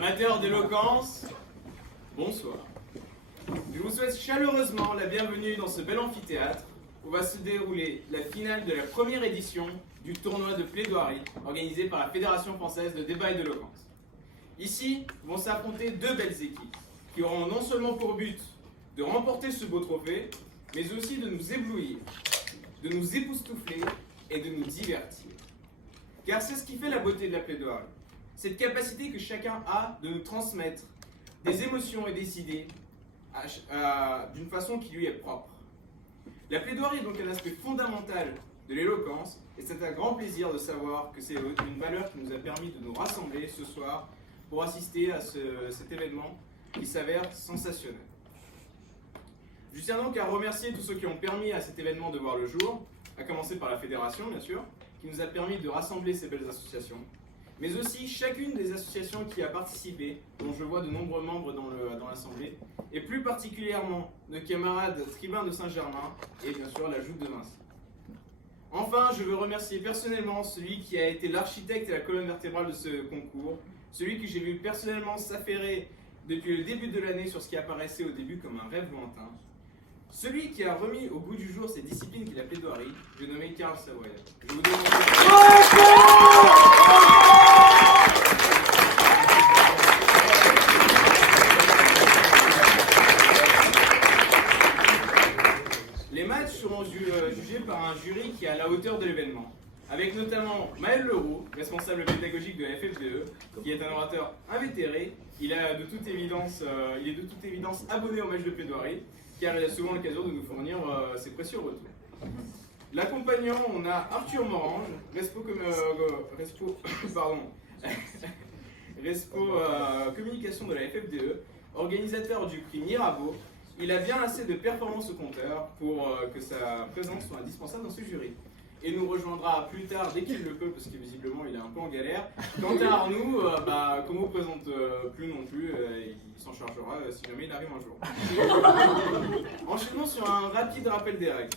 Amateurs d'éloquence, bonsoir. Je vous souhaite chaleureusement la bienvenue dans ce bel amphithéâtre où va se dérouler la finale de la première édition du tournoi de plaidoirie organisé par la Fédération française de débat et d'éloquence. Ici vont s'affronter deux belles équipes qui auront non seulement pour but de remporter ce beau trophée, mais aussi de nous éblouir, de nous époustoufler et de nous divertir. Car c'est ce qui fait la beauté de la plaidoirie, cette capacité que chacun a de nous transmettre des émotions et des idées d'une façon qui lui est propre. La plaidoirie est donc un aspect fondamental de l'éloquence et c'est un grand plaisir de savoir que c'est une valeur qui nous a permis de nous rassembler ce soir pour assister à cet événement qui s'avère sensationnel. Je tiens donc à remercier tous ceux qui ont permis à cet événement de voir le jour, à commencer par la Fédération bien sûr, qui nous a permis de rassembler ces belles associations, mais aussi chacune des associations qui a participé, dont je vois de nombreux membres dans l'Assemblée, et plus particulièrement nos camarades tribuns de Saint-Germain et bien sûr la Joute de Vinci. Enfin, je veux remercier personnellement celui qui a été l'architecte et la colonne vertébrale de ce concours, celui que j'ai vu personnellement s'affairer depuis le début de l'année sur ce qui apparaissait au début comme un rêve lointain, celui qui a remis au goût du jour ces disciplines qu'il a plaidoirie, j'ai nommé Karl Savoyard. Je vous demande... Les matchs seront jugés par un jury qui est à la hauteur de l'événement, avec notamment Maël Leroux, responsable pédagogique de la FFDE, qui est un orateur invétéré. Il est de toute évidence abonné au match de plaidoirie, car il a souvent l'occasion de nous fournir ses précieux retours. L'accompagnant, on a Arthur Morange, communication de la FFDE, organisateur du prix Mirabeau. Il a bien assez de performance au compteur pour que sa présence soit indispensable dans ce jury. Et nous rejoindra plus tard dès qu'il le peut, parce que visiblement il est un peu en galère. Quant à Arnoux, comme on ne présente plus non plus, il s'en chargera si jamais il arrive un jour. Enchaînons sur un rapide rappel des règles.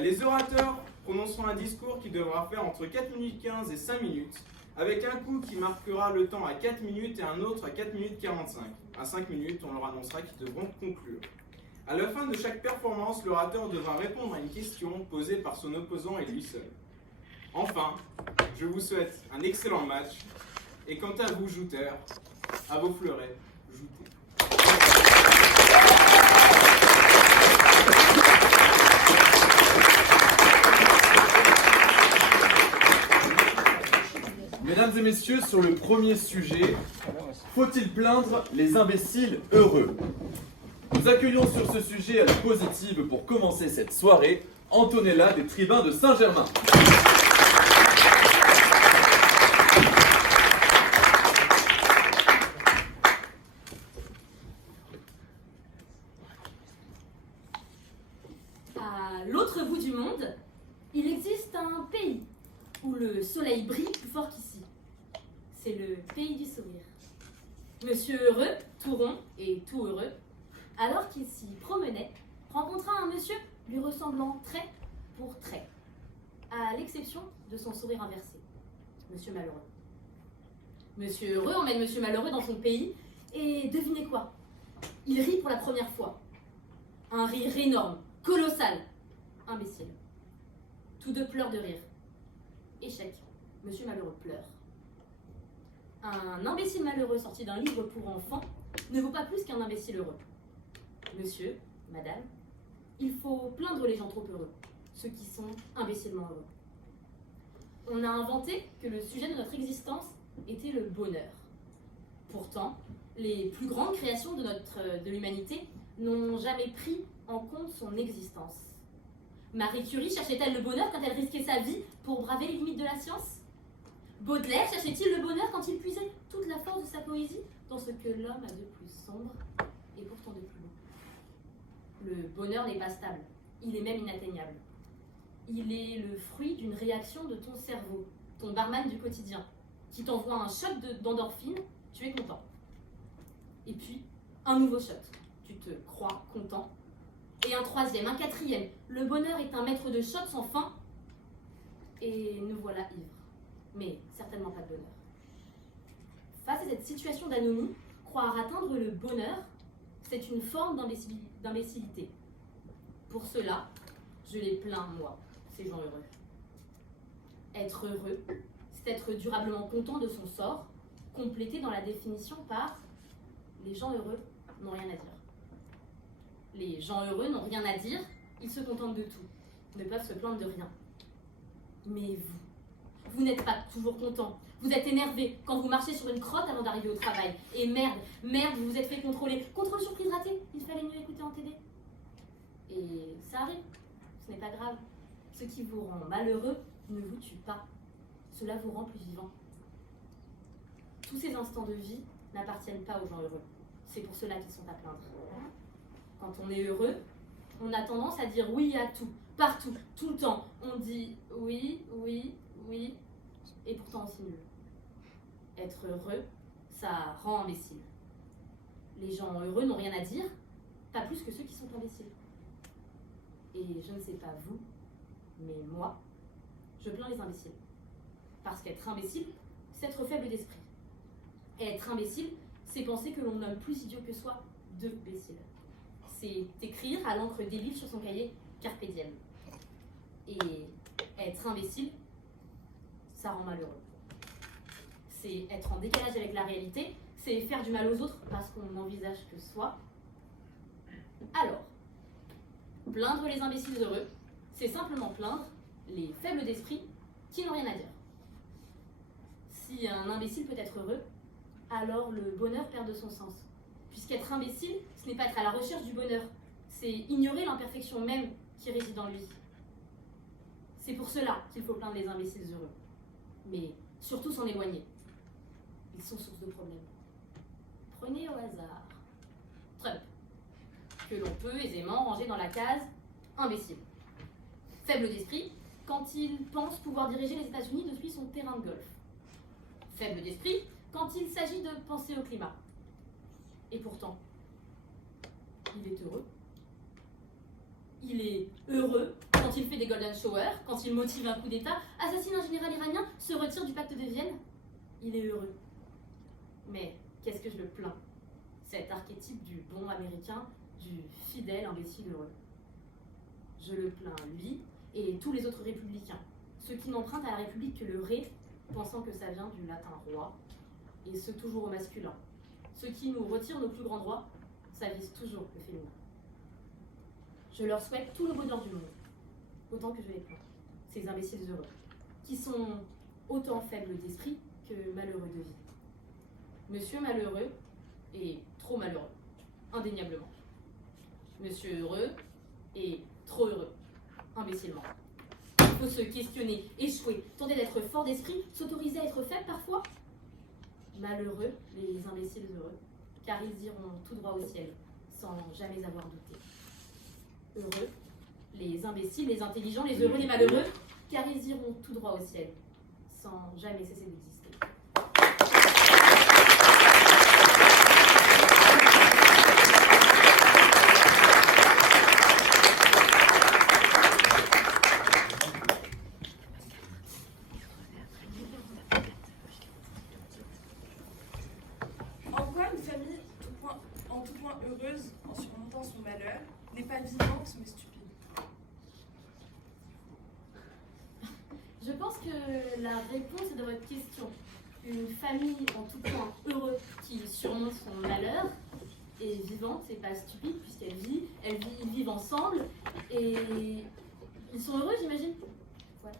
Les orateurs prononceront un discours qui devra faire entre 4 minutes 15 et 5 minutes, avec un coup qui marquera le temps à 4 minutes et un autre à 4 minutes 45. À 5 minutes, on leur annoncera qu'ils devront conclure. À la fin de chaque performance, l'orateur devra répondre à une question posée par son opposant et lui seul. Enfin, je vous souhaite un excellent match, et quant à vous, jouteurs, à vos fleurets, joutez. Mesdames et messieurs, sur le premier sujet, faut-il plaindre les imbéciles heureux ? Nous accueillons sur ce sujet à la positive pour commencer cette soirée, Antonella des Tribuns de Saint-Germain. À l'autre bout du monde, il existe un pays où le soleil brille plus fort qu'ici. C'est le pays du sourire. Monsieur Heureux, tout rond et tout heureux, alors qu'il s'y promenait, rencontra un monsieur lui ressemblant trait pour trait, à l'exception de son sourire inversé, Monsieur Malheureux. Monsieur Heureux emmène Monsieur Malheureux dans son pays, et devinez quoi? Il rit pour la première fois. Un rire énorme, colossal, imbécile. Tous deux pleurent de rire. Échec, Monsieur Malheureux pleure. Un imbécile malheureux sorti d'un livre pour enfants ne vaut pas plus qu'un imbécile heureux. Monsieur, madame, il faut plaindre les gens trop heureux, ceux qui sont imbécilement heureux. On a inventé que le sujet de notre existence était le bonheur. Pourtant, les plus grandes créations de l'humanité n'ont jamais pris en compte son existence. Marie Curie cherchait-elle le bonheur quand elle risquait sa vie pour braver les limites de la science? Baudelaire cherchait-il le bonheur quand il puisait toute la force de sa poésie dans ce que l'homme a de plus sombre et pourtant de plus beau? Le bonheur n'est pas stable, il est même inatteignable. Il est le fruit d'une réaction de ton cerveau, ton barman du quotidien, qui t'envoie un shot d'endorphine, tu es content. Et puis, un nouveau shot, tu te crois content. Et un troisième, un quatrième, le bonheur est un maître de shots sans fin. Et nous voilà ivres, mais certainement pas de bonheur. Face à cette cette situation d'anomie, croire atteindre le bonheur, c'est une forme d'imbécilité. Pour cela, je les plains, moi, ces gens heureux. Être heureux, c'est être durablement content de son sort, complété dans la définition par « les gens heureux n'ont rien à dire ». Les gens heureux n'ont rien à dire, ils se contentent de tout, ne peuvent se plaindre de rien. Mais vous n'êtes pas toujours content. Vous êtes énervé quand vous marchez sur une crotte avant d'arriver au travail. Et merde, vous vous êtes fait contrôler. Contrôle surprise raté, il fallait mieux écouter en TD. Et ça arrive, ce n'est pas grave. Ce qui vous rend malheureux ne vous tue pas. Cela vous rend plus vivant. Tous ces instants de vie n'appartiennent pas aux gens heureux. C'est pour cela qu'ils sont à plaindre. Quand on est heureux, on a tendance à dire oui à tout, partout, tout le temps. On dit oui, et pourtant on simule. Être heureux, ça rend imbécile. Les gens heureux n'ont rien à dire, pas plus que ceux qui sont imbéciles. Et je ne sais pas vous, mais moi, je plains les imbéciles. Parce qu'être imbécile, c'est être faible d'esprit. Et être imbécile, c'est penser que l'on nomme plus idiot que soi de bécile. C'est écrire à l'encre des livres sur son cahier carpe diem. Et être imbécile, ça rend malheureux. C'est être en décalage avec la réalité, c'est faire du mal aux autres parce qu'on n'envisage que soi. Alors, plaindre les imbéciles heureux, c'est simplement plaindre les faibles d'esprit qui n'ont rien à dire. Si un imbécile peut être heureux, alors le bonheur perd de son sens. Puisqu'être imbécile, ce n'est pas être à la recherche du bonheur, c'est ignorer l'imperfection même qui réside en lui. C'est pour cela qu'il faut plaindre les imbéciles heureux. Mais surtout s'en éloigner. Ils sont source de problèmes. Prenez au hasard Trump, que l'on peut aisément ranger dans la case imbécile. Faible d'esprit quand il pense pouvoir diriger les États-Unis depuis son terrain de golf. Faible d'esprit quand il s'agit de penser au climat. Et pourtant, il est heureux. Il est heureux quand il fait des golden showers, quand il motive un coup d'État, assassine un général iranien, se retire du pacte de Vienne. Il est heureux. Mais qu'est-ce que je le plains? Cet archétype du bon américain, du fidèle imbécile heureux. Je le plains, lui, et tous les autres républicains. Ceux qui n'empruntent à la République que le ré, pensant que ça vient du latin roi, et ceux toujours au masculin. Ceux qui nous retirent nos plus grands droits, ça vise toujours le féminin. Je leur souhaite tout le bonheur du monde, autant que je les plains, ces imbéciles heureux, qui sont autant faibles d'esprit que malheureux de vie. Monsieur malheureux est trop malheureux, indéniablement. Monsieur heureux est trop heureux, imbécilement. Il faut se questionner, échouer, tenter d'être fort d'esprit, s'autoriser à être faible parfois. Malheureux les imbéciles heureux, car ils iront tout droit au ciel, sans jamais avoir douté. Heureux les imbéciles, les intelligents, les heureux, les malheureux, car ils iront tout droit au ciel, sans jamais cesser d'exister. En quoi une famille en tout point heureuse, en surmontant son malheur, n'est pas vivante mais stupide? Je pense que la réponse est dans votre question. Une famille en tout point heureux qui surmonte son malheur est vivante et pas stupide ils vivent ensemble et ils sont heureux, j'imagine. Ouais.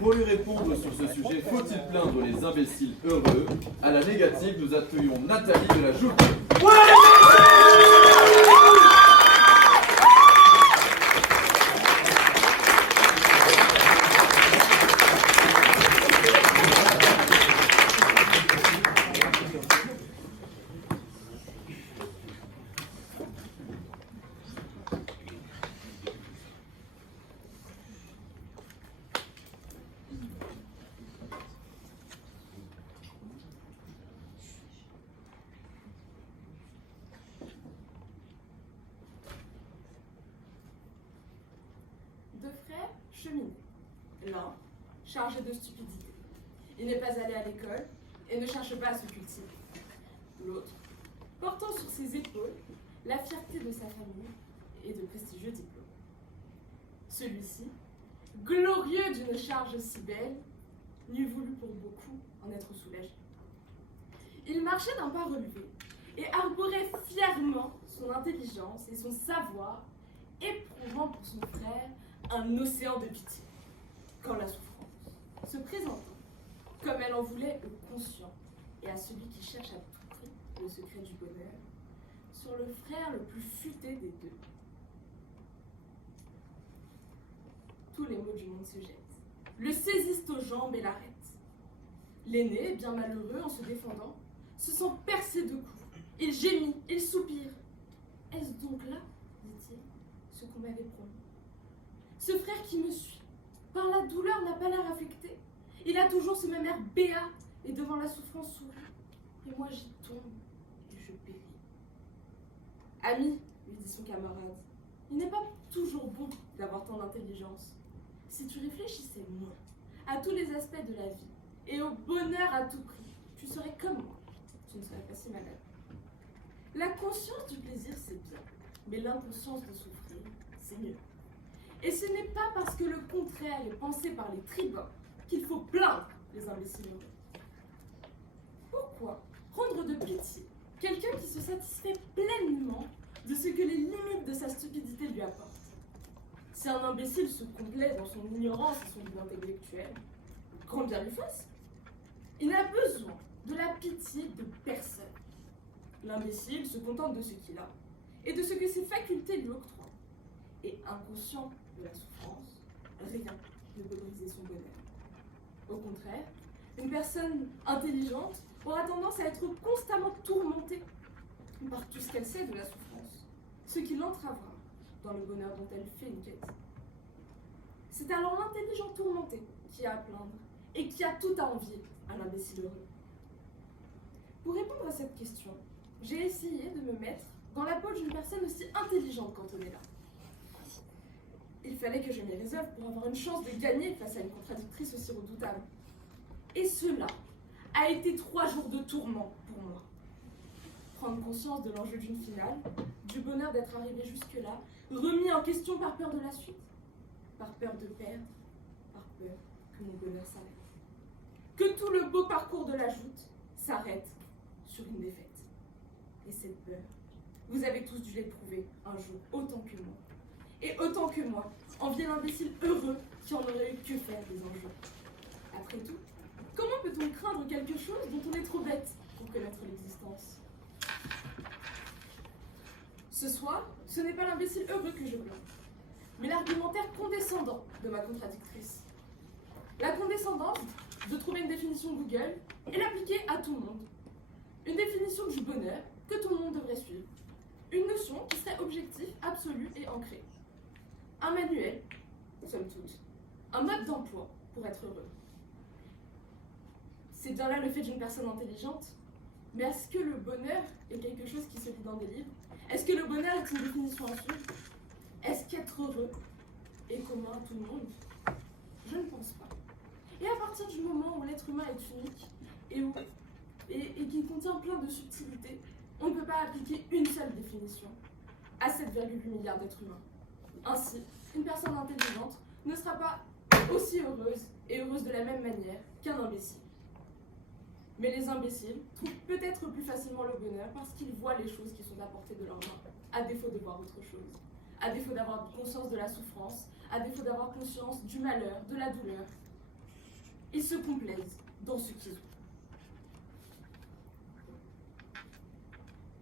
Pour lui répondre sur ce sujet, faut-il plaindre les imbéciles heureux? À la négative, nous accueillons Nathalie de la Joute. cheminaient. L'un, chargé de stupidité. Il n'est pas allé à l'école et ne cherche pas à se cultiver. L'autre, portant sur ses épaules la fierté de sa famille et de prestigieux diplômes. Celui-ci, glorieux d'une charge si belle, n'eût voulu pour beaucoup en être soulagé. Il marchait d'un pas relevé et arborait fièrement son intelligence et son savoir, éprouvant pour son frère un océan de pitié. Quand la souffrance se présentant, comme elle en voulait au conscient et à celui qui cherche à tout prix le secret du bonheur, sur le frère le plus futé des deux, tous les maux du monde se jettent, le saisissent aux jambes et l'arrêtent. L'aîné, bien malheureux en se défendant, se sent percé de coups. Il gémit, il soupire. Est-ce donc là, dit-il, ce qu'on m'avait promis? Ce frère qui me suit, par la douleur n'a pas l'air affecté. Il a toujours ce même air béat et devant la souffrance sourit. Et moi j'y tombe et je péris. Ami, lui dit son camarade, il n'est pas toujours bon d'avoir tant d'intelligence. Si tu réfléchissais moins à tous les aspects de la vie et au bonheur à tout prix, tu serais comme moi. Tu ne serais pas si malade. La conscience du plaisir, c'est bien, mais l'inconscience de souffrir, c'est mieux. Et ce n'est pas parce que le contraire est pensé par les tribuns qu'il faut plaindre les imbéciles heureux. Pourquoi rendre de pitié quelqu'un qui se satisfait pleinement de ce que les limites de sa stupidité lui apportent? Si un imbécile se complaît dans son ignorance et son goût intellectuel, grand bien lui fasse. Il n'a besoin de la pitié de personne. L'imbécile se contente de ce qu'il a et de ce que ses facultés lui octroient. Et inconscient de la souffrance, rien ne peut briser son bonheur. Au contraire, une personne intelligente aura tendance à être constamment tourmentée par tout ce qu'elle sait de la souffrance, ce qui l'entravera dans le bonheur dont elle fait une quête. C'est alors l'intelligent tourmenté qui a à plaindre et qui a tout à envier à l'imbécile heureux. Pour répondre à cette question, j'ai essayé de me mettre dans la peau d'une personne aussi intelligente qu'Antonella. Il fallait que je m'y réserve pour avoir une chance de gagner face à une contradictrice aussi redoutable. Et cela a été 3 jours de tourment pour moi. Prendre conscience de l'enjeu d'une finale, du bonheur d'être arrivé jusque-là, remis en question par peur de la suite, par peur de perdre, par peur que mon bonheur s'arrête. Que tout le beau parcours de la joute s'arrête sur une défaite. Et cette peur, vous avez tous dû l'éprouver un jour autant que moi. Et autant que moi, envier l'imbécile heureux qui en aurait eu que faire des enjeux. Après tout, comment peut-on craindre quelque chose dont on est trop bête pour connaître l'existence? Ce soir, ce n'est pas l'imbécile heureux que je blâme, mais l'argumentaire condescendant de ma contradictrice. La condescendance de trouver une définition Google et l'appliquer à tout le monde. Une définition du bonheur que tout le monde devrait suivre. Une notion qui serait objective, absolue et ancrée. Un manuel, somme toute. Un mode d'emploi pour être heureux. C'est bien là le fait d'une personne intelligente. Mais est-ce que le bonheur est quelque chose qui se lit dans des livres? Est-ce que le bonheur est une définition à suivre? Est-ce qu'être heureux est commun à tout le monde? Je ne pense pas. Et à partir du moment où l'être humain est unique et qu'il contient plein de subtilités, on ne peut pas appliquer une seule définition à 7,8 milliards d'êtres humains. Ainsi, une personne intelligente ne sera pas aussi heureuse et heureuse de la même manière qu'un imbécile. Mais les imbéciles trouvent peut-être plus facilement le bonheur parce qu'ils voient les choses qui sont à portée de leurs mains, à défaut de voir autre chose, à défaut d'avoir conscience de la souffrance, à défaut d'avoir conscience du malheur, de la douleur. Ils se complaisent dans ce qu'ils ont.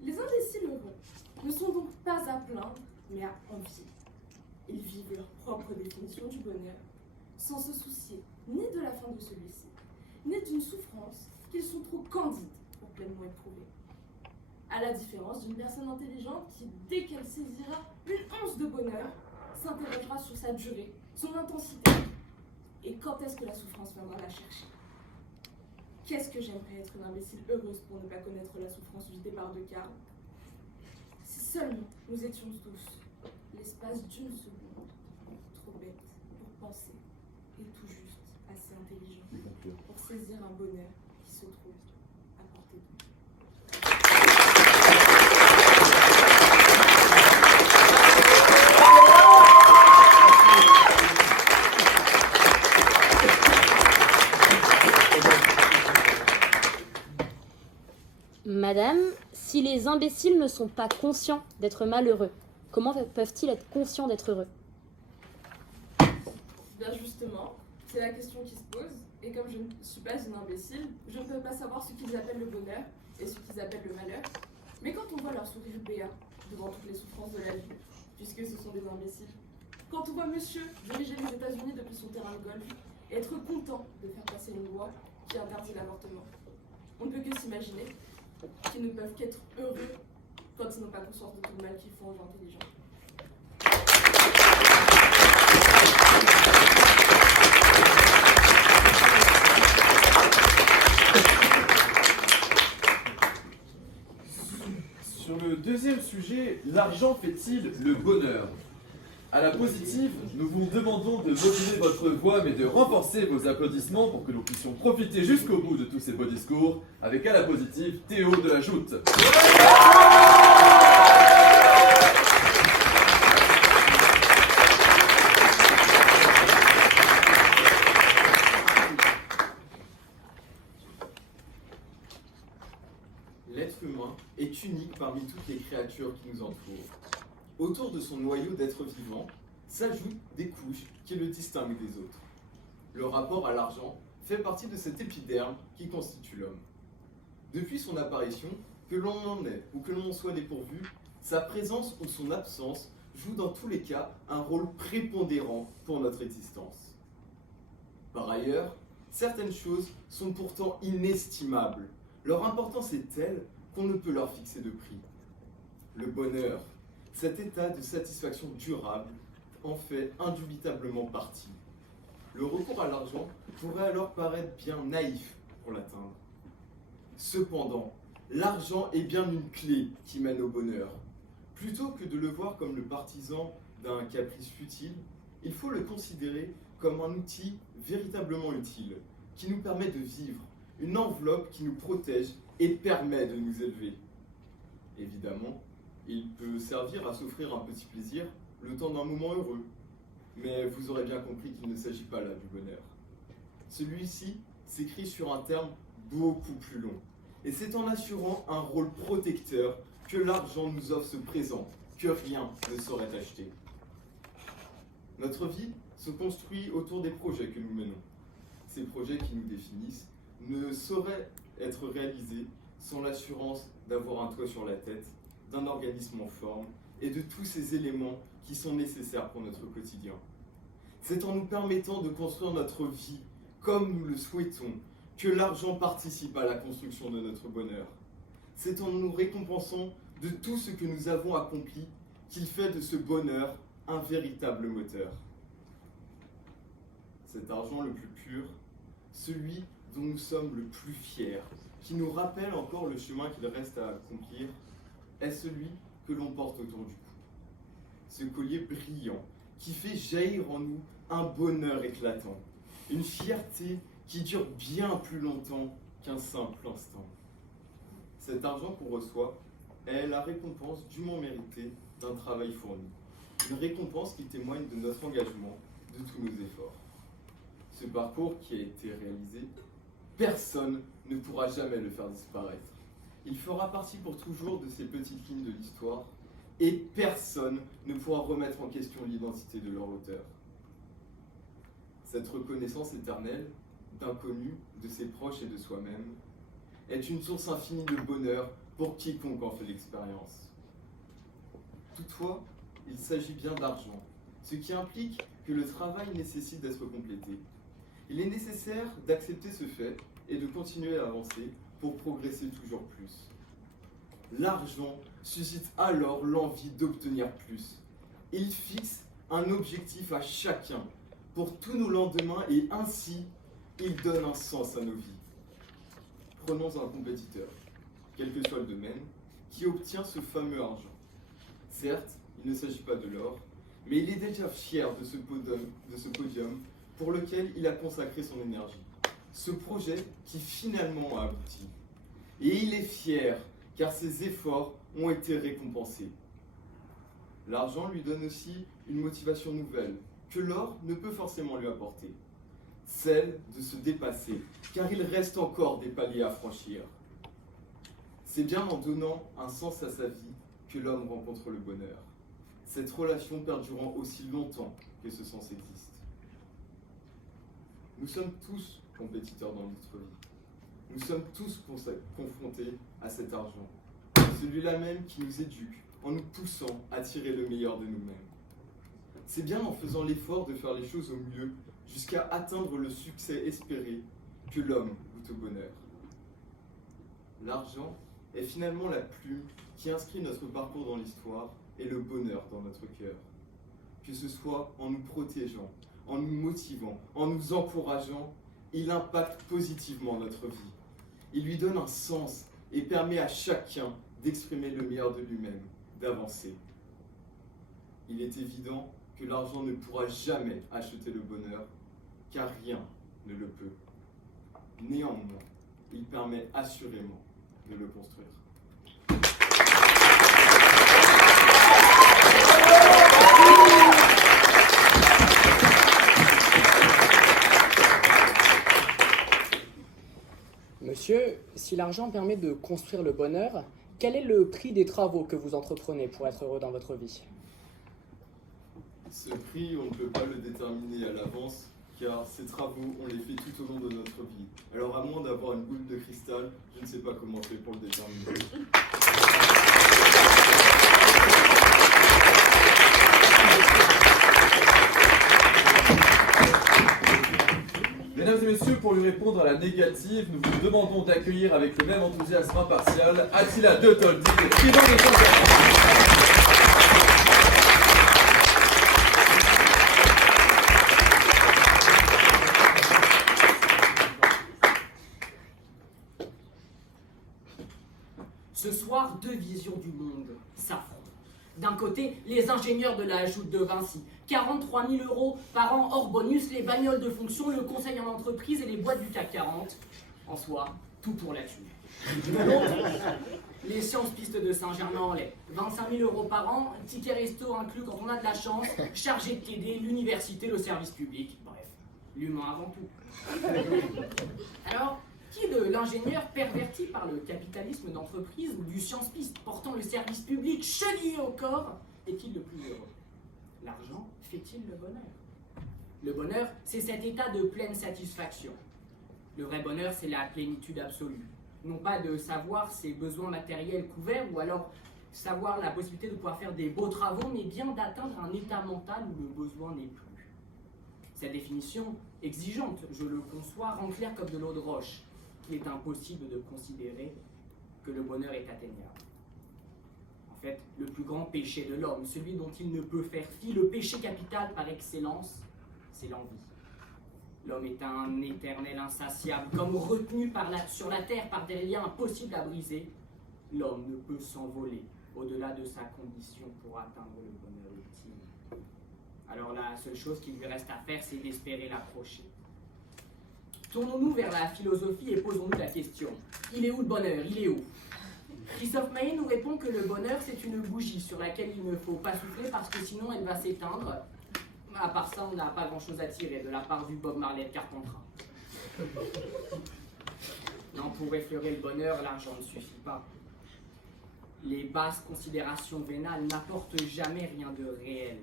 Les imbéciles heureux ne sont donc pas à plaindre, mais à envier. Ils vivent leur propre définition du bonheur, sans se soucier ni de la fin de celui-ci, ni d'une souffrance qu'ils sont trop candides pour pleinement éprouver. À la différence d'une personne intelligente qui, dès qu'elle saisira une once de bonheur, s'interrogera sur sa durée, son intensité, et quand est-ce que la souffrance viendra la chercher. Qu'est-ce que j'aimerais être une imbécile heureuse pour ne pas connaître la souffrance du départ de Karl. Si seulement nous étions tous, l'espace d'une seconde, trop bêtes pour penser obtenir un bonheur qui se trouve à portée de main. Madame, si les imbéciles ne sont pas conscients d'être malheureux, comment peuvent-ils être conscients d'être heureux? Bien justement, c'est la question qui se pose, et comme je ne suis pas une imbécile, je ne peux pas savoir ce qu'ils appellent le bonheur et ce qu'ils appellent le malheur. Mais quand on voit leur sourire béat devant toutes les souffrances de la vie, puisque ce sont des imbéciles, quand on voit monsieur diriger les États-Unis depuis son terrain de golf et être content de faire passer une loi qui interdit l'avortement, on ne peut que s'imaginer qu'ils ne peuvent qu'être heureux quand ils n'ont pas conscience de tout le mal qu'ils font aux gens intelligents. Sur le deuxième sujet, l'argent fait-il le bonheur? À la positive, nous vous demandons de moduler votre voix mais de renforcer vos applaudissements pour que nous puissions profiter jusqu'au bout de tous ces beaux discours avec à la positive Théo de la Joute. L'être humain est unique parmi toutes les créatures qui nous entourent. Autour de son noyau d'être vivant s'ajoutent des couches qui le distinguent des autres. Le rapport à l'argent fait partie de cet épiderme qui constitue l'homme. Depuis son apparition, que l'on en ait ou que l'on en soit dépourvu, sa présence ou son absence joue dans tous les cas un rôle prépondérant pour notre existence. Par ailleurs, certaines choses sont pourtant inestimables. Leur importance est telle qu'on ne peut leur fixer de prix. Le bonheur, cet état de satisfaction durable, en fait indubitablement partie. Le recours à l'argent pourrait alors paraître bien naïf pour l'atteindre. Cependant, l'argent est bien une clé qui mène au bonheur. Plutôt que de le voir comme le partisan d'un caprice futile, il faut le considérer comme un outil véritablement utile, qui nous permet de vivre, une enveloppe qui nous protège et permet de nous élever. Évidemment, il peut servir à s'offrir un petit plaisir le temps d'un moment heureux. Mais vous aurez bien compris qu'il ne s'agit pas là du bonheur. Celui-ci s'écrit sur un terme beaucoup plus long. Et c'est en assurant un rôle protecteur que l'argent nous offre ce présent, que rien ne saurait acheter. Notre vie se construit autour des projets que nous menons. Ces projets qui nous définissent ne sauraient être réalisés sans l'assurance d'avoir un toit sur la tête, d'un organisme en forme et de tous ces éléments qui sont nécessaires pour notre quotidien. C'est en nous permettant de construire notre vie comme nous le souhaitons que l'argent participe à la construction de notre bonheur. C'est en nous récompensant de tout ce que nous avons accompli qu'il fait de ce bonheur un véritable moteur. Cet argent le plus pur, celui dont nous sommes le plus fiers, qui nous rappelle encore le chemin qu'il reste à accomplir, est celui que l'on porte autour du cou. Ce collier brillant qui fait jaillir en nous un bonheur éclatant, une fierté qui dure bien plus longtemps qu'un simple instant. Cet argent qu'on reçoit est la récompense dûment méritée d'un travail fourni, une récompense qui témoigne de notre engagement, de tous nos efforts. Ce parcours qui a été réalisé, personne ne pourra jamais le faire disparaître. Il fera partie pour toujours de ces petites lignes de l'histoire et personne ne pourra remettre en question l'identité de leur auteur. Cette reconnaissance éternelle d'inconnu, de ses proches et de soi-même est une source infinie de bonheur pour quiconque en fait l'expérience. Toutefois, il s'agit bien d'argent, ce qui implique que le travail nécessite d'être complété. Il est nécessaire d'accepter ce fait et de continuer à avancer pour progresser toujours plus. L'argent suscite alors l'envie d'obtenir plus. Il fixe un objectif à chacun pour tous nos lendemains et ainsi, il donne un sens à nos vies. Prenons un compétiteur, quel que soit le domaine, qui obtient ce fameux argent. Certes, il ne s'agit pas de l'or, mais il est déjà fier de ce podium pour lequel il a consacré son énergie. ce projet qui finalement a abouti. Et il est fier, car ses efforts ont été récompensés. L'argent lui donne aussi une motivation nouvelle, que l'or ne peut forcément lui apporter. Celle de se dépasser, car il reste encore des paliers à franchir. C'est bien en donnant un sens à sa vie que l'homme rencontre le bonheur. Cette relation perdurant aussi longtemps que ce sens existe. Nous sommes tous compétiteurs dans notre vie. Nous sommes tous confrontés à cet argent. Celui-là même qui nous éduque en nous poussant à tirer le meilleur de nous-mêmes. C'est bien en faisant l'effort de faire les choses au mieux jusqu'à atteindre le succès espéré que l'homme goûte au bonheur. L'argent est finalement la plume qui inscrit notre parcours dans l'histoire et le bonheur dans notre cœur. Que ce soit en nous protégeant, en nous motivant, en nous encourageant, il impacte positivement notre vie. Il lui donne un sens et permet à chacun d'exprimer le meilleur de lui-même, d'avancer. Il est évident que l'argent ne pourra jamais acheter le bonheur, car rien ne le peut. Néanmoins, il permet assurément de le construire. Monsieur, si l'argent permet de construire le bonheur, quel est le prix des travaux que vous entreprenez pour être heureux dans votre vie? Ce prix, on ne peut pas le déterminer à l'avance, car ces travaux, on les fait tout au long de notre vie. Alors à moins d'avoir une boule de cristal, je ne sais pas comment faire pour le déterminer. Mesdames et messieurs, pour lui répondre à la négative, nous vous demandons d'accueillir avec le même enthousiasme impartial Attila de Toldi, écrivain de Saint-Germain. Ce soir, deux visions du monde s'affrontent. D'un côté, les ingénieurs de la joute de Vinci, 43 000 € par an hors bonus, les bagnoles de fonction, le conseil en entreprise et les boîtes du CAC 40. En soi, tout pour la thune. De l'autre, les sciences pistes de Saint-Germain-en-Laye, 25 000 € par an, ticket resto inclus quand on a de la chance, chargé de TD, l'université, le service public, bref, l'humain avant tout. Alors, qui de l'ingénieur perverti par le capitalisme d'entreprise ou du science-piste portant le service public chevillé au corps est-il le plus heureux? L'argent fait-il le bonheur? Le bonheur, c'est cet état de pleine satisfaction. Le vrai bonheur, c'est la plénitude absolue. Non pas de savoir ses besoins matériels couverts ou alors savoir la possibilité de pouvoir faire des beaux travaux, mais bien d'atteindre un état mental où le besoin n'est plus. Cette définition exigeante, je le conçois, rend clair comme de l'eau de roche. Il est impossible de considérer que le bonheur est atteignable. En fait, le plus grand péché de l'homme, celui dont il ne peut faire fi, le péché capital par excellence, c'est l'envie. L'homme est un éternel insatiable, comme retenu sur la terre par des liens impossibles à briser. L'homme ne peut s'envoler au-delà de sa condition pour atteindre le bonheur ultime. Alors la seule chose qui lui reste à faire, c'est d'espérer l'approcher. Tournons-nous vers la philosophie et posons-nous la question. Il est où le bonheur? Il est où? Christophe Maé nous répond que le bonheur, c'est une bougie sur laquelle il ne faut pas souffler parce que sinon elle va s'éteindre. À part ça, on n'a pas grand-chose à tirer de la part du Bob Marley de Carpentras. Non, pour effleurer le bonheur, l'argent ne suffit pas. Les basses considérations vénales n'apportent jamais rien de réel.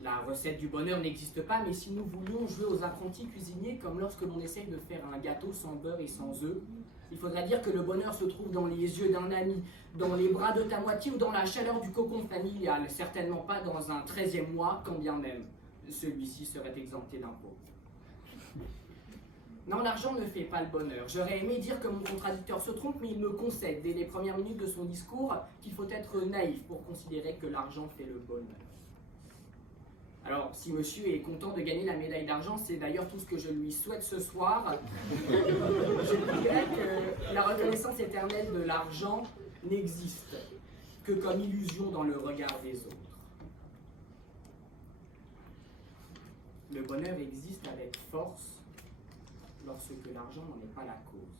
La recette du bonheur n'existe pas, mais si nous voulions jouer aux apprentis cuisiniers, comme lorsque l'on essaye de faire un gâteau sans beurre et sans œufs, il faudrait dire que le bonheur se trouve dans les yeux d'un ami, dans les bras de ta moitié ou dans la chaleur du cocon familial, certainement pas dans un 13e mois, quand bien même celui-ci serait exempté d'impôts. Non, l'argent ne fait pas le bonheur. J'aurais aimé dire que mon contradicteur se trompe, mais il me concède dès les premières minutes de son discours qu'il faut être naïf pour considérer que l'argent fait le bonheur. Alors, si monsieur est content de gagner la médaille d'argent, c'est d'ailleurs tout ce que je lui souhaite ce soir. Je lui dirais que la reconnaissance éternelle de l'argent n'existe que comme illusion dans le regard des autres. Le bonheur existe avec force lorsque l'argent n'en est pas la cause.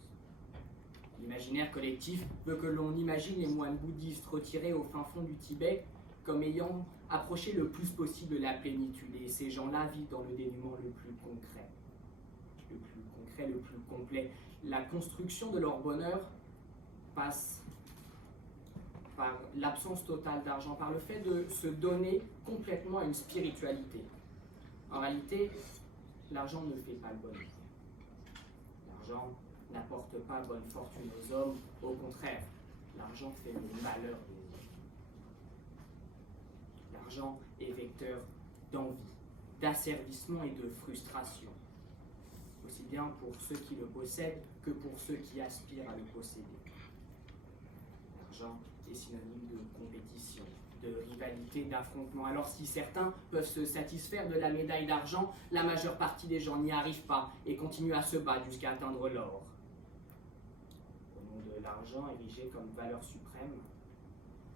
L'imaginaire collectif veut que l'on imagine les moines bouddhistes retirés au fin fond du Tibet comme ayant approché le plus possible de la plénitude. Et ces gens-là vivent dans le dénuement le plus concret, le plus complet. La construction de leur bonheur passe par l'absence totale d'argent, par le fait de se donner complètement à une spiritualité. En réalité, l'argent ne fait pas le bonheur. L'argent n'apporte pas bonne fortune aux hommes, au contraire, l'argent fait le malheur des hommes. L'argent est vecteur d'envie, d'asservissement et de frustration, aussi bien pour ceux qui le possèdent que pour ceux qui aspirent à le posséder. L'argent est synonyme de compétition, de rivalité, d'affrontement. Alors si certains peuvent se satisfaire de la médaille d'argent, la majeure partie des gens n'y arrivent pas et continuent à se battre jusqu'à atteindre l'or. Au nom de l'argent érigé comme valeur suprême,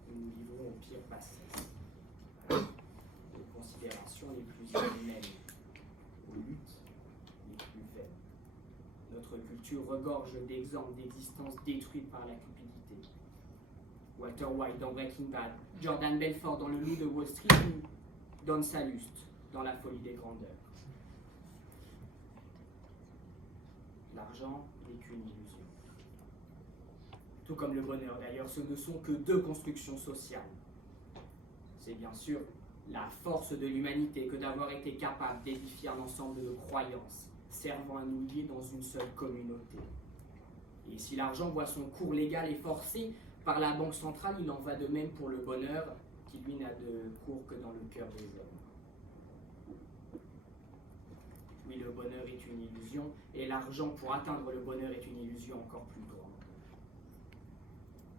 nous nous livrons au pire bassesse, aux considérations les plus inhumaines, aux luttes les plus vaines. Notre culture regorge d'exemples d'existence détruite par la cupidité. Walter White dans Breaking Bad, Jordan Belfort dans Le Loup de Wall Street ou Don Salluste dans La Folie des grandeurs. L'argent n'est qu'une illusion. Tout comme le bonheur d'ailleurs, ce ne sont que deux constructions sociales. C'est bien sûr la force de l'humanité que d'avoir été capable d'édifier un ensemble de croyances servant à nous lier dans une seule communauté. Et si l'argent voit son cours légal et forcé par la Banque centrale, il en va de même pour le bonheur, qui lui n'a de cours que dans le cœur des hommes. Oui, le bonheur est une illusion, et l'argent pour atteindre le bonheur est une illusion encore plus grande.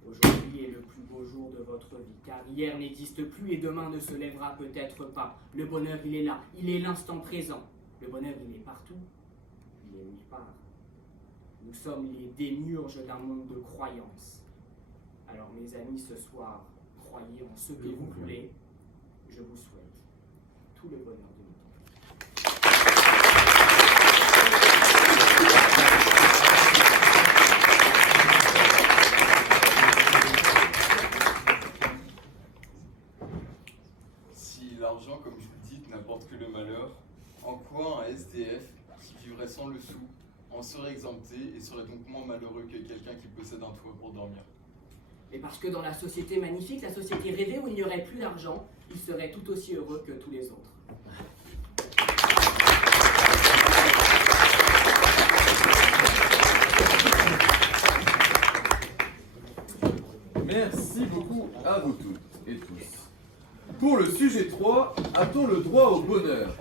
Aujourd'hui est le plus beau jour de votre vie, car hier n'existe plus et demain ne se lèvera peut-être pas. Le bonheur, il est là, il est l'instant présent. Le bonheur, il est partout, il est nulle part. Nous sommes les démiurges d'un monde de croyances. Alors mes amis, ce soir, croyez en ce que vous voulez. Je vous souhaite tout le bonheur du monde. Si l'argent, comme je vous le dis, n'apporte que le malheur, en quoi un SDF qui vivrait sans le sou en serait exempté et serait donc moins malheureux que quelqu'un qui possède un toit pour dormir? Et parce que dans la société magnifique, la société rêvée où il n'y aurait plus d'argent, il serait tout aussi heureux que tous les autres. Merci beaucoup à vous toutes et tous. Pour le sujet 3, a-t-on le droit au bonheur?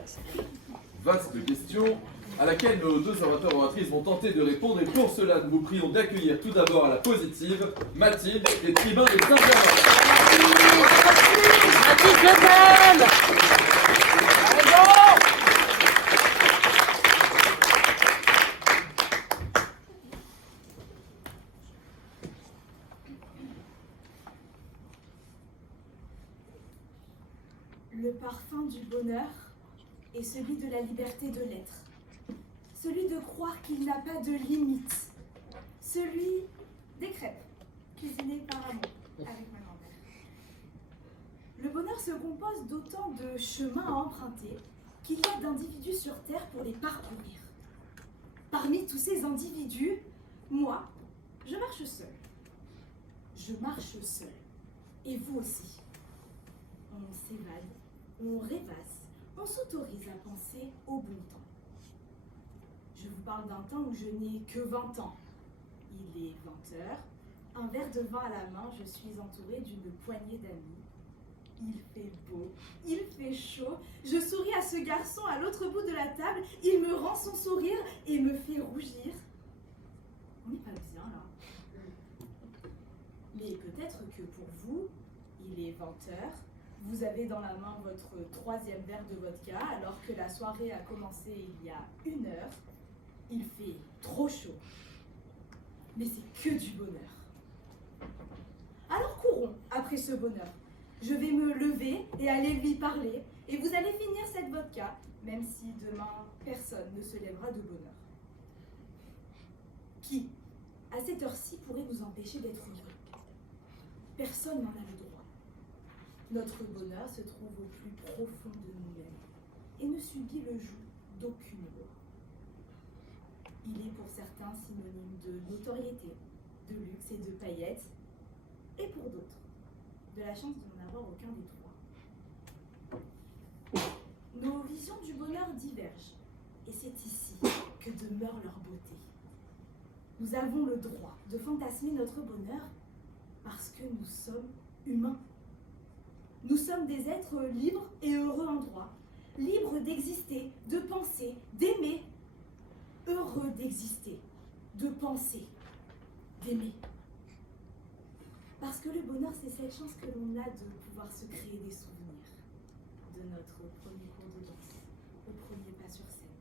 Vaste question à laquelle nos deux orateurs oratrices vont tenter de répondre, et pour cela nous vous prions d'accueillir tout d'abord à la positive Mathilde des Tribuns de Saint-Germain. Mathilde, je t'aime! Le parfum du bonheur est celui de la liberté de l'être, celui de croire qu'il n'a pas de limite, celui des crêpes cuisinées par amour avec ma grand-mère. Le bonheur se compose d'autant de chemins à emprunter qu'il y a d'individus sur Terre pour les parcourir. Parmi tous ces individus, moi, je marche seule. Je marche seule. Et vous aussi. On s'évade, on rêvasse, on s'autorise à penser au bon temps. Je vous parle d'un temps où je n'ai que 20 ans. Il est 20h, un verre de vin à la main, je suis entourée d'une poignée d'amis. Il fait beau, il fait chaud, je souris à ce garçon à l'autre bout de la table, il me rend son sourire et me fait rougir. On n'est pas bien là. Mais peut-être que pour vous, il est 20h, vous avez dans la main votre 3e verre de vodka alors que la soirée a commencé il y a 1 heure. Il fait trop chaud. Mais c'est que du bonheur. Alors courons après ce bonheur. Je vais me lever et aller lui parler et vous allez finir cette vodka, même si demain personne ne se lèvera de bonheur. Qui, à cette heure-ci, pourrait nous empêcher d'être heureux? Personne n'en a le droit. Notre bonheur se trouve au plus profond de nous-mêmes et ne subit le joug d'aucune loi. Il est pour certains synonyme de notoriété, de luxe et de paillettes, et pour d'autres, de la chance de n'en avoir aucun des trois. Nos visions du bonheur divergent, et c'est ici que demeure leur beauté. Nous avons le droit de fantasmer notre bonheur parce que nous sommes humains. Nous sommes des êtres libres et heureux en droit, libres d'exister, de penser, d'aimer, heureux d'exister, de penser, d'aimer. Parce que le bonheur, c'est cette chance que l'on a de pouvoir se créer des souvenirs de notre premier cours de danse, au premier pas sur scène,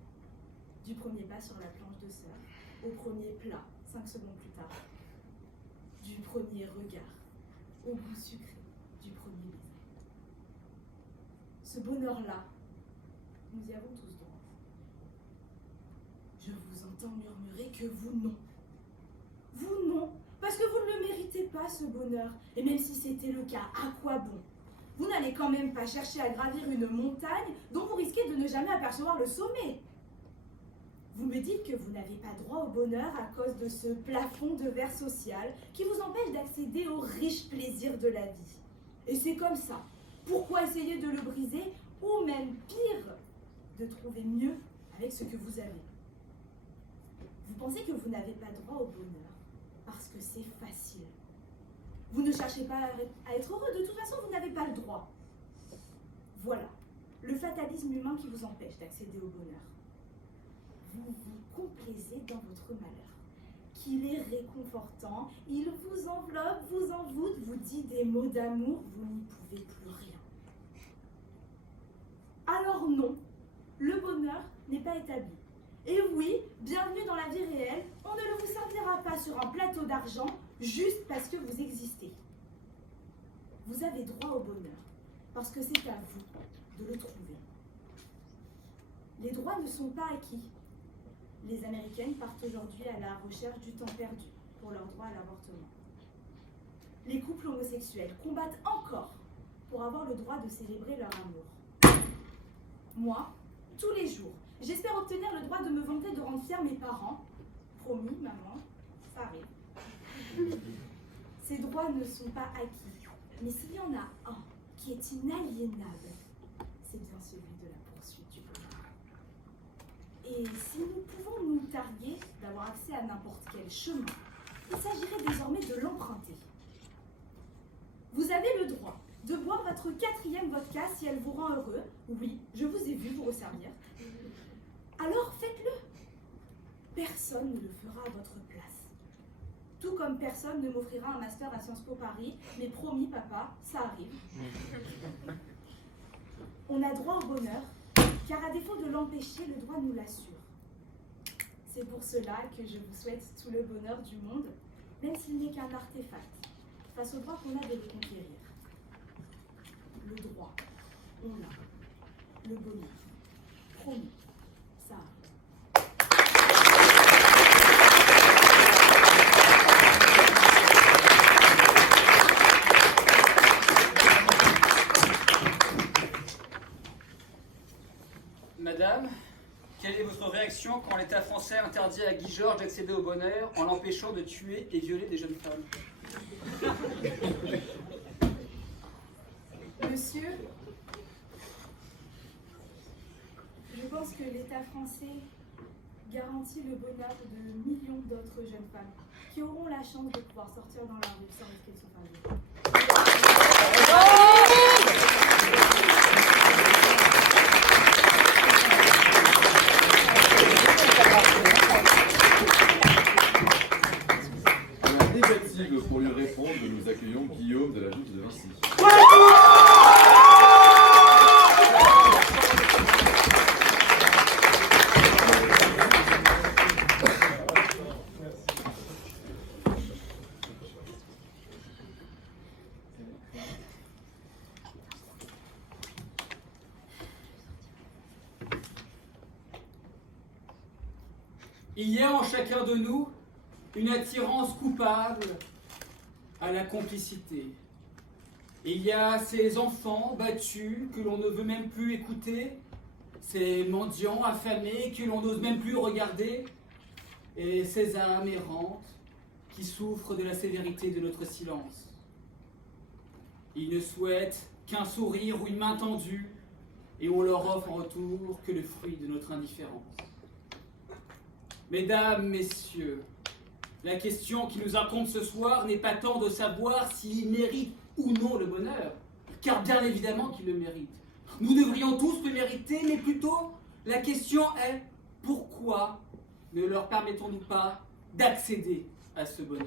du premier pas sur la planche de surf, au premier plat, 5 secondes plus tard, du premier regard, au goût sucré, du premier baiser. Ce bonheur-là, nous y avons tous droit. Je vous entends murmurer que vous non. Vous non, parce que vous ne le méritez pas, ce bonheur. Et même si c'était le cas, à quoi bon? Vous n'allez quand même pas chercher à gravir une montagne dont vous risquez de ne jamais apercevoir le sommet. Vous me dites que vous n'avez pas droit au bonheur à cause de ce plafond de verre social qui vous empêche d'accéder aux riches plaisirs de la vie. Et c'est comme ça. Pourquoi essayer de le briser, ou même pire, de trouver mieux avec ce que vous avez? Vous pensez que vous n'avez pas droit au bonheur parce que c'est facile. Vous ne cherchez pas à être heureux, de toute façon vous n'avez pas le droit. Voilà, le fatalisme humain qui vous empêche d'accéder au bonheur. Vous vous complaisez dans votre malheur, qu'il est réconfortant, il vous enveloppe, vous envoûte, vous dit des mots d'amour, vous n'y pouvez plus rien. Alors non, le bonheur n'est pas établi. Et oui, bienvenue dans la vie réelle, on ne vous servira pas sur un plateau d'argent juste parce que vous existez. Vous avez droit au bonheur, parce que c'est à vous de le trouver. Les droits ne sont pas acquis. Les Américaines partent aujourd'hui à la recherche du temps perdu pour leur droit à l'avortement. Les couples homosexuels combattent encore pour avoir le droit de célébrer leur amour. Moi, tous les jours, j'espère obtenir le droit de me vanter de rendre fiers mes parents. Promis, maman, ça arrive. Ces droits ne sont pas acquis, mais s'il y en a un qui est inaliénable, c'est bien celui de la poursuite du bonheur. Et si nous pouvons nous targuer d'avoir accès à n'importe quel chemin, il s'agirait désormais de l'emprunter. Vous avez le droit de boire votre 4e vodka si elle vous rend heureux. Oui, je vous ai vu vous resservir. Alors faites-le. Personne ne le fera à votre place. Tout comme personne ne m'offrira un master à Sciences Po Paris, mais promis papa, ça arrive. On a droit au bonheur, car à défaut de l'empêcher, le droit nous l'assure. C'est pour cela que je vous souhaite tout le bonheur du monde, même s'il n'est qu'un artefact, face au droit qu'on a de le conquérir. Le droit, on l'a. Le bonheur, promis, ça arrive. Madame, quelle est votre réaction quand l'État français interdit à Guy Georges d'accéder au bonheur en l'empêchant de tuer et violer des jeunes femmes? Monsieur, je pense que l'État français garantit le bonheur de millions d'autres jeunes femmes qui auront la chance de pouvoir sortir dans la rue sans risquer de se faire La négative pour lui répondre, nous accueillons Guillaume de la Joute de Vinci. Il y a en chacun de nous une attirance coupable à la complicité. Il y a ces enfants battus que l'on ne veut même plus écouter, ces mendiants affamés que l'on n'ose même plus regarder, et ces âmes errantes qui souffrent de la sévérité de notre silence. Ils ne souhaitent qu'un sourire ou une main tendue, et on leur offre en retour que le fruit de notre indifférence. Mesdames, messieurs, la question qui nous incombe ce soir n'est pas tant de savoir s'ils méritent ou non le bonheur, car bien évidemment qu'ils le méritent. Nous devrions tous le mériter, mais plutôt la question est pourquoi ne leur permettons-nous pas d'accéder à ce bonheur?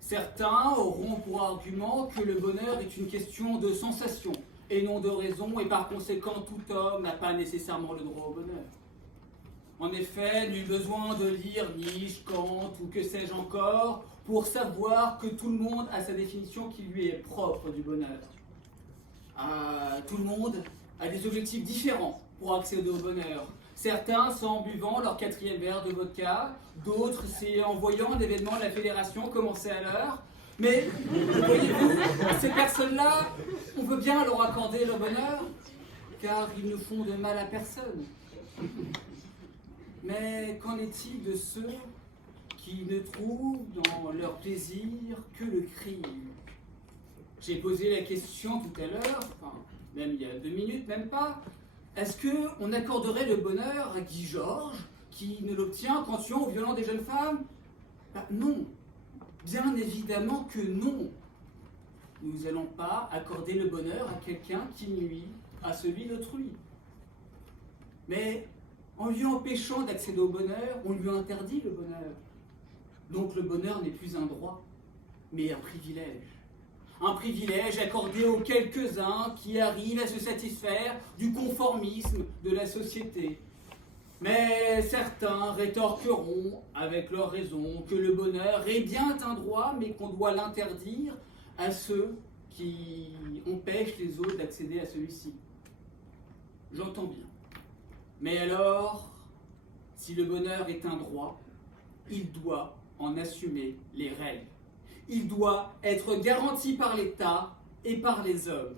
Certains auront pour argument que le bonheur est une question de sensation et non de raison, et par conséquent tout homme n'a pas nécessairement le droit au bonheur. En effet, nul besoin de lire Nietzsche, Kant ou que sais-je encore pour savoir que tout le monde a sa définition qui lui est propre du bonheur. Tout le monde a des objectifs différents pour accéder au bonheur. Certains, c'est en buvant leur 4e verre de vodka, d'autres, c'est en voyant un événement de la fédération commencer à l'heure. Mais, voyez-vous, ces personnes-là, on veut bien leur accorder leur bonheur, car ils ne font de mal à personne. Mais qu'en est-il de ceux qui ne trouvent dans leur plaisir que le crime? J'ai posé la question tout à l'heure, enfin, même il y a 2 minutes, même pas. Est-ce qu'on accorderait le bonheur à Guy Georges, qui ne l'obtient qu'en tuant ou violant des jeunes femmes? Non. Bien évidemment que non. Nous n'allons pas accorder le bonheur à quelqu'un qui nuit à celui d'autrui. Mais en lui empêchant d'accéder au bonheur, on lui interdit le bonheur. Donc le bonheur n'est plus un droit, mais un privilège. Un privilège accordé aux quelques-uns qui arrivent à se satisfaire du conformisme de la société. Mais certains rétorqueront, avec leur raison, que le bonheur est bien un droit, mais qu'on doit l'interdire à ceux qui empêchent les autres d'accéder à celui-ci. J'entends bien. Mais alors, si le bonheur est un droit, il doit en assumer les règles. Il doit être garanti par l'État et par les hommes.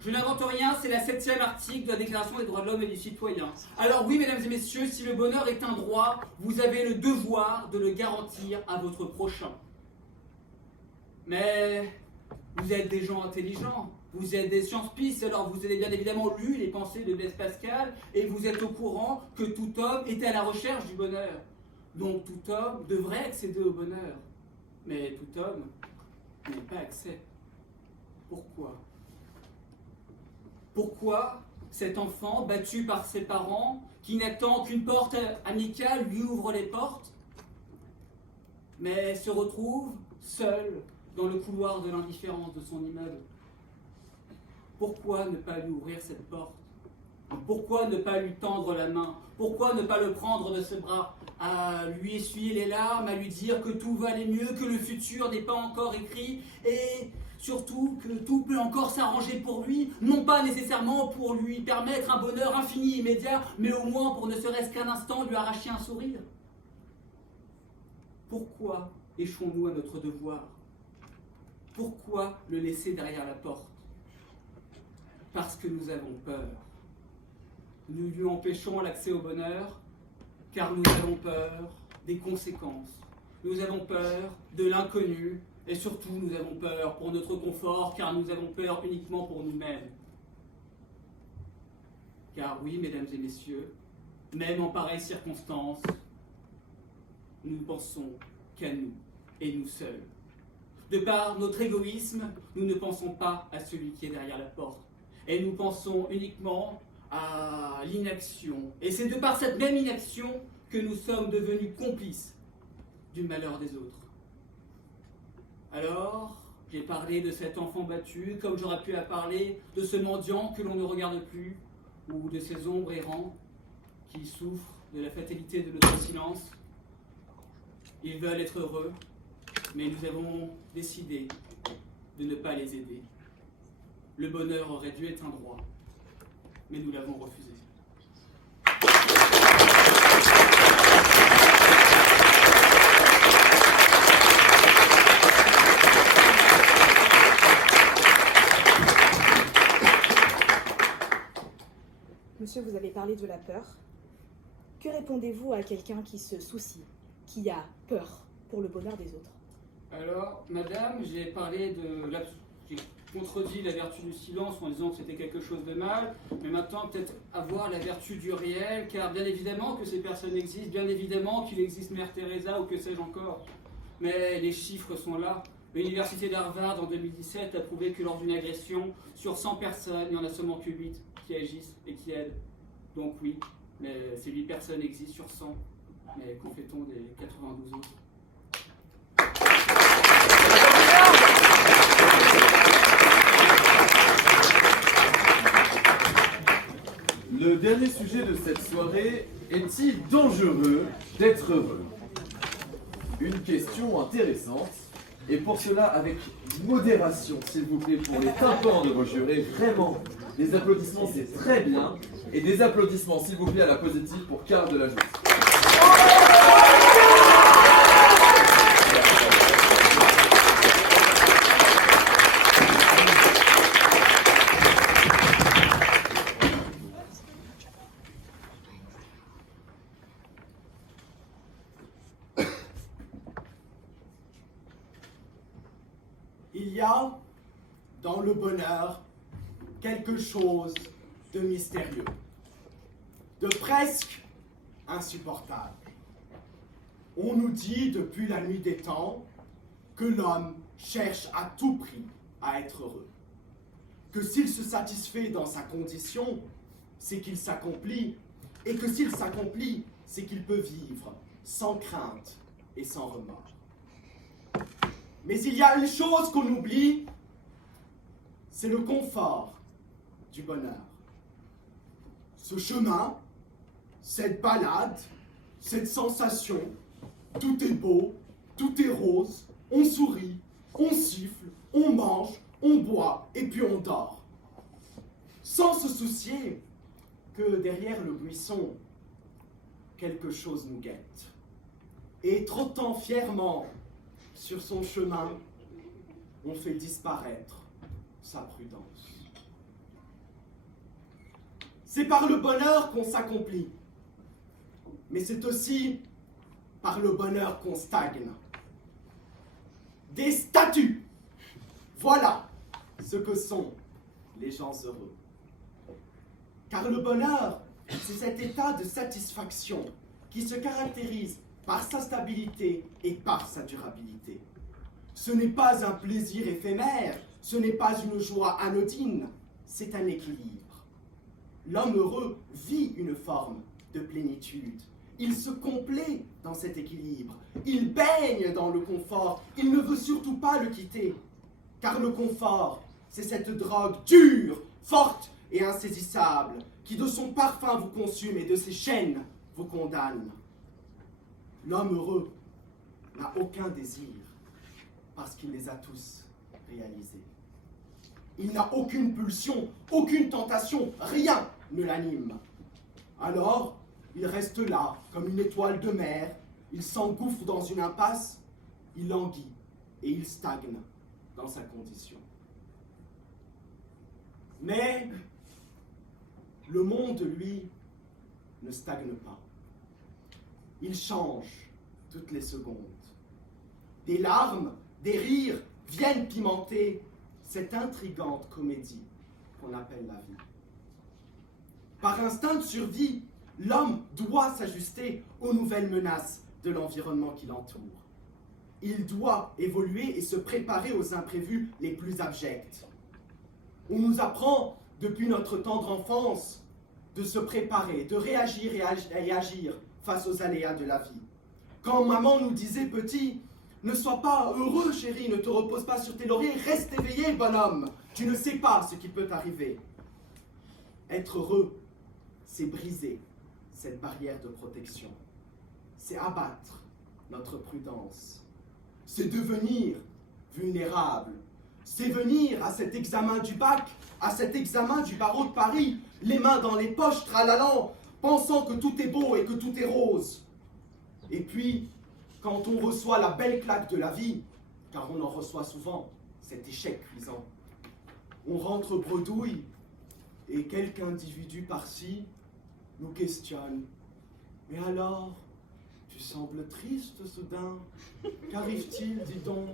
Je n'invente rien, c'est la 7e article de la Déclaration des droits de l'homme et du citoyen. Alors oui, mesdames et messieurs, si le bonheur est un droit, vous avez le devoir de le garantir à votre prochain. Mais vous êtes des gens intelligents, vous êtes des science-pistes, alors vous avez bien évidemment lu les pensées de Blaise Pascal et vous êtes au courant que tout homme est à la recherche du bonheur. Donc tout homme devrait accéder au bonheur. Mais tout homme n'a pas accès. Pourquoi? Pourquoi cet enfant, battu par ses parents, qui n'attend qu'une porte amicale lui ouvre les portes, mais se retrouve seul dans le couloir de l'indifférence de son immeuble? Pourquoi ne pas lui ouvrir cette porte? Pourquoi ne pas lui tendre la main? Pourquoi ne pas le prendre de ses bras, à lui essuyer les larmes, à lui dire que tout va aller mieux, que le futur n'est pas encore écrit, et surtout que tout peut encore s'arranger pour lui, non pas nécessairement pour lui permettre un bonheur infini immédiat, mais au moins pour ne serait-ce qu'un instant lui arracher un sourire? Pourquoi échouons-nous à notre devoir? Pourquoi le laisser derrière la porte? Parce que nous avons peur. Nous lui empêchons l'accès au bonheur, car nous avons peur des conséquences. Nous avons peur de l'inconnu, et surtout nous avons peur pour notre confort, car nous avons peur uniquement pour nous-mêmes. Car oui, mesdames et messieurs, même en pareille circonstance, nous ne pensons qu'à nous, et nous seuls. De par notre égoïsme, nous ne pensons pas à celui qui est derrière la porte, et nous pensons uniquement à l'inaction. Et c'est de par cette même inaction que nous sommes devenus complices du malheur des autres. Alors, j'ai parlé de cet enfant battu, comme j'aurais pu parler de ce mendiant que l'on ne regarde plus, ou de ces ombres errants qui souffrent de la fatalité de notre silence. Ils veulent être heureux, mais nous avons décidé de ne pas les aider. Le bonheur aurait dû être un droit, mais nous l'avons refusé. Monsieur, vous avez parlé de la peur. Que répondez-vous à quelqu'un qui se soucie, qui a peur pour le bonheur des autres? Alors, madame, j'ai contredit la vertu du silence en disant que c'était quelque chose de mal, mais maintenant peut-être avoir la vertu du réel, car bien évidemment que ces personnes existent, bien évidemment qu'il existe Mère Teresa ou que sais-je encore. Mais les chiffres sont là. L'université d'Harvard en 2017 a prouvé que lors d'une agression, sur 100 personnes, il n'y en a seulement que 8 qui agissent et qui aident. Donc oui, mais ces 8 personnes existent sur 100. Mais qu'en fait-on des 92 autres? Le dernier sujet de cette soirée, est-il dangereux d'être heureux? Une question intéressante, et pour cela avec modération, s'il vous plaît, pour les tympans de vos jurés, vraiment, des applaudissements c'est très bien, et des applaudissements s'il vous plaît à la positive pour Karl de la Jousse. Il y a dans le bonheur quelque chose de mystérieux, de presque insupportable. On nous dit depuis la nuit des temps que l'homme cherche à tout prix à être heureux, que s'il se satisfait dans sa condition, c'est qu'il s'accomplit, et que s'il s'accomplit, c'est qu'il peut vivre sans crainte et sans remords. Mais il y a une chose qu'on oublie, c'est le confort du bonheur. Ce chemin, cette balade, cette sensation, tout est beau, tout est rose, on sourit, on siffle, on mange, on boit et puis on dort. Sans se soucier que derrière le buisson, quelque chose nous guette. Et trottant fièrement sur son chemin, on fait disparaître sa prudence. C'est par le bonheur qu'on s'accomplit, mais c'est aussi par le bonheur qu'on stagne. Des statues, voilà ce que sont les gens heureux. Car le bonheur, c'est cet état de satisfaction qui se caractérise par sa stabilité et par sa durabilité. Ce n'est pas un plaisir éphémère, ce n'est pas une joie anodine, c'est un équilibre. L'homme heureux vit une forme de plénitude. Il se complaît dans cet équilibre. Il baigne dans le confort. Il ne veut surtout pas le quitter. Car le confort, c'est cette drogue dure, forte et insaisissable qui de son parfum vous consume et de ses chaînes vous condamne. L'homme heureux n'a aucun désir parce qu'il les a tous réalisés. Il n'a aucune pulsion, aucune tentation, rien ne l'anime. Alors, il reste là, comme une étoile de mer, il s'engouffre dans une impasse, il languit et il stagne dans sa condition. Mais le monde, lui, ne stagne pas. Il change toutes les secondes. Des larmes, des rires viennent pimenter cette intrigante comédie qu'on appelle la vie. Par instinct de survie, l'homme doit s'ajuster aux nouvelles menaces de l'environnement qui l'entoure. Il doit évoluer et se préparer aux imprévus les plus abjects. On nous apprend, depuis notre tendre enfance, de se préparer, de réagir et agir face aux aléas de la vie. Quand maman nous disait petit, ne sois pas heureux, chérie, ne te repose pas sur tes lauriers, reste éveillé, bonhomme, tu ne sais pas ce qui peut t'arriver. Être heureux, c'est briser cette barrière de protection. C'est abattre notre prudence. C'est devenir vulnérable. C'est venir à cet examen du bac, à cet examen du barreau de Paris, les mains dans les poches, tralalant, pensant que tout est beau et que tout est rose. Et puis, quand on reçoit la belle claque de la vie, car on en reçoit souvent, cet échec cuisant, on rentre bredouille et quelque individu par-ci nous questionne. Mais alors, tu sembles triste soudain. Qu'arrive-t-il, dis donc?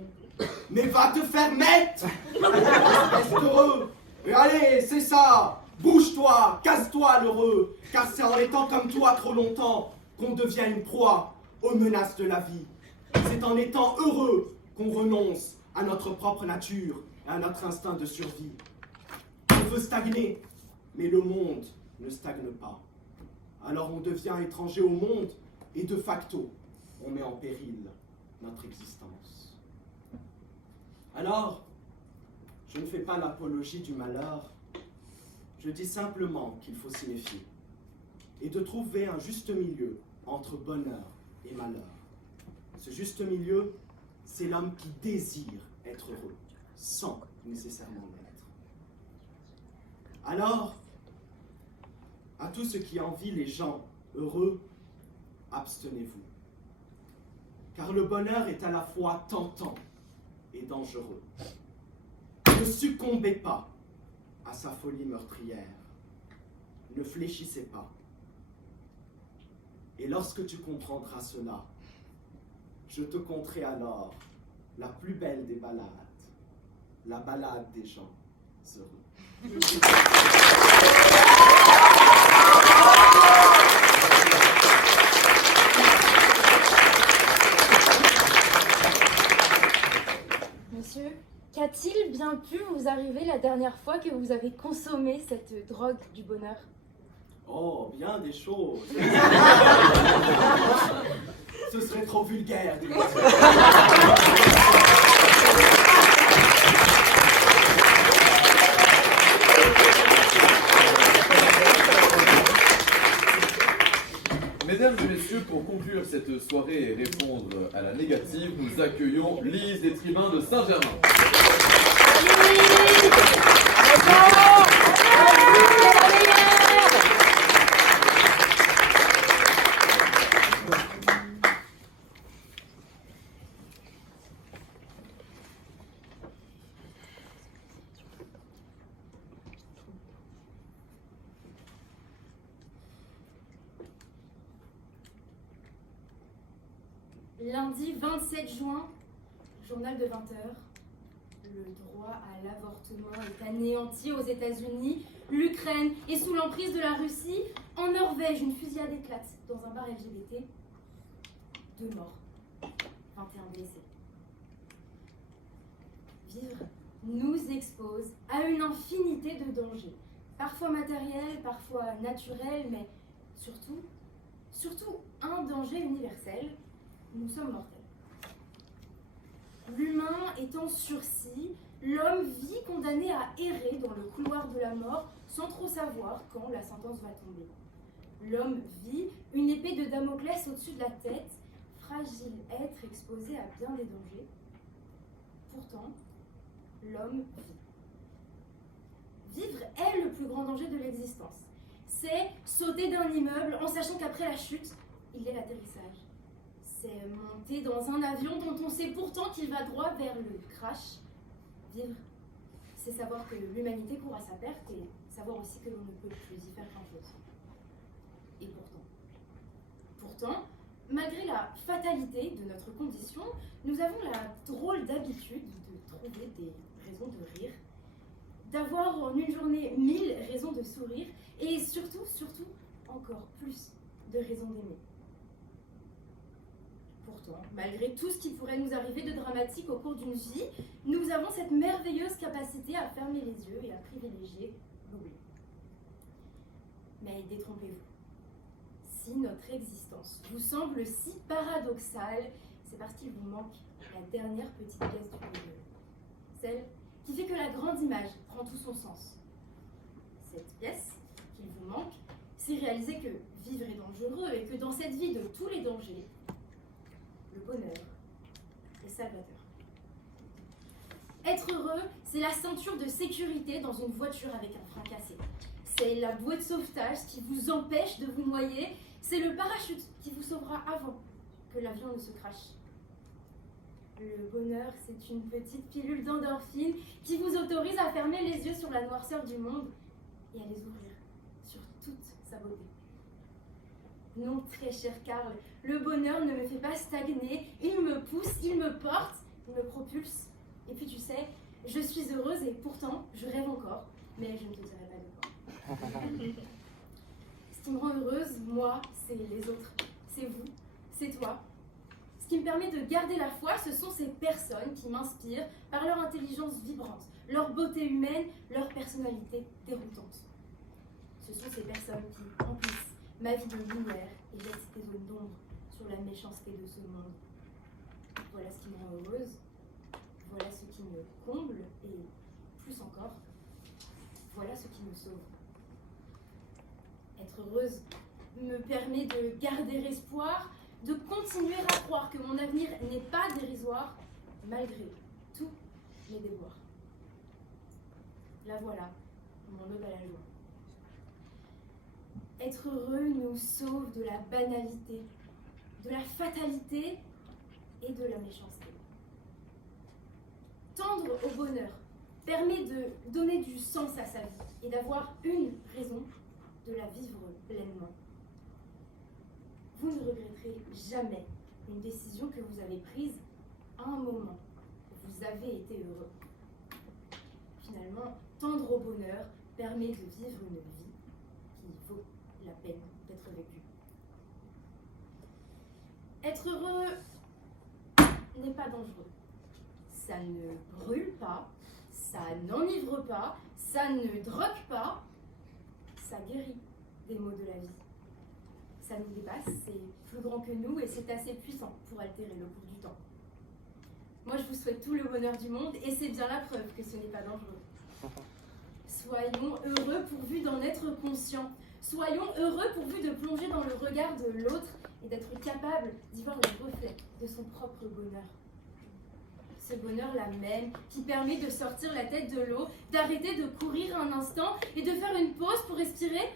Mais va te faire mettre! Reste heureux! Et allez, c'est ça! Bouge-toi, casse-toi l'heureux, car c'est en étant comme toi trop longtemps qu'on devient une proie aux menaces de la vie. C'est en étant heureux qu'on renonce à notre propre nature et à notre instinct de survie. On veut stagner, mais le monde ne stagne pas. Alors on devient étranger au monde et de facto, on met en péril notre existence. Alors, je ne fais pas l'apologie du malheur, je dis simplement qu'il faut s'y méfier et de trouver un juste milieu entre bonheur et malheur. Ce juste milieu, c'est l'homme qui désire être heureux, sans nécessairement l'être. Alors, à tous ceux qui envient les gens heureux, abstenez-vous. Car le bonheur est à la fois tentant et dangereux. Ne succombez pas à sa folie meurtrière. Ne fléchissez pas. Et lorsque tu comprendras cela, je te conterai alors la plus belle des ballades, la ballade des gens heureux. Monsieur, qu'a-t-il bien pu vous arriver la dernière fois que vous avez consommé cette drogue du bonheur? Oh, bien des choses. Ce serait trop vulgaire. Mesdames et messieurs, pour conclure cette soirée et répondre à la négative, nous accueillons Lise des Tribuns de Saint-Germain. Lundi 27 juin, journal de 20h. Le droit à l'avortement est anéanti aux États-Unis. L'Ukraine est sous l'emprise de la Russie. En Norvège, une fusillade éclate dans un bar LGBT. 2 morts, 21 blessés. Vivre nous expose à une infinité de dangers, parfois matériels, parfois naturels, mais surtout un danger universel. Nous sommes mortels. L'humain est en sursis, l'homme vit condamné à errer dans le couloir de la mort sans trop savoir quand la sentence va tomber. L'homme vit une épée de Damoclès au-dessus de la tête, fragile être exposé à bien des dangers. Pourtant, l'homme vit. Vivre est le plus grand danger de l'existence. C'est sauter d'un immeuble en sachant qu'après la chute, il est l'atterrissage. C'est monter dans un avion dont on sait pourtant qu'il va droit vers le crash. Vivre, c'est savoir que l'humanité court à sa perte et savoir aussi que l'on ne peut plus y faire grand-chose. Et pourtant, malgré la fatalité de notre condition, nous avons la drôle d'habitude de trouver des raisons de rire, d'avoir en une journée 1000 raisons de sourire et surtout, encore plus de raisons d'aimer. Pourtant, malgré tout ce qui pourrait nous arriver de dramatique au cours d'une vie, nous avons cette merveilleuse capacité à fermer les yeux et à privilégier l'oubli. Mais détrompez-vous. Si notre existence vous semble si paradoxale, c'est parce qu'il vous manque la dernière petite pièce du puzzle. Celle qui fait que la grande image prend tout son sens. Cette pièce qu'il vous manque, c'est réaliser que vivre est dangereux et que dans cette vie de tous les dangers, le bonheur est salvateur. Être heureux, c'est la ceinture de sécurité dans une voiture avec un frein cassé. C'est la bouée de sauvetage qui vous empêche de vous noyer. C'est le parachute qui vous sauvera avant que l'avion ne se crache. Le bonheur, c'est une petite pilule d'endorphine qui vous autorise à fermer les yeux sur la noirceur du monde et à les ouvrir sur toute sa beauté. Non, très cher Karl, le bonheur ne me fait pas stagner, il me pousse, il me porte, il me propulse. Et puis tu sais, je suis heureuse et pourtant je rêve encore, mais je ne te dirai pas de quoi. Ce qui me rend heureuse, moi, c'est les autres, c'est vous, c'est toi. Ce qui me permet de garder la foi, ce sont ces personnes qui m'inspirent par leur intelligence vibrante, leur beauté humaine, leur personnalité déroutante. Ce sont ces personnes qui emplissent ma vie de lumière et jettent des zones d'ombre sur la méchanceté de ce monde. Voilà ce qui me rend heureuse, voilà ce qui me comble et plus encore, voilà ce qui me sauve. Être heureuse me permet de garder espoir, de continuer à croire que mon avenir n'est pas dérisoire, malgré tous mes déboires. La voilà, mon ode à la joie. Être heureux nous sauve de la banalité, de la fatalité et de la méchanceté. Tendre au bonheur permet de donner du sens à sa vie et d'avoir une raison de la vivre pleinement. Vous ne regretterez jamais une décision que vous avez prise à un moment où vous avez été heureux. Finalement, tendre au bonheur permet de vivre une vie qui vaut la peine d'être vécue. Être heureux n'est pas dangereux. Ça ne brûle pas, ça n'enivre pas, ça ne drogue pas, ça guérit des maux de la vie. Ça nous dépasse, c'est plus grand que nous et c'est assez puissant pour altérer le cours du temps. Moi, je vous souhaite tout le bonheur du monde et c'est bien la preuve que ce n'est pas dangereux. Soyons heureux pourvu d'en être conscients. Soyons heureux pourvu de plonger dans le regard de l'autre et d'être capable d'y voir le reflet de son propre bonheur. Ce bonheur-là même qui permet de sortir la tête de l'eau, d'arrêter de courir un instant et de faire une pause pour respirer,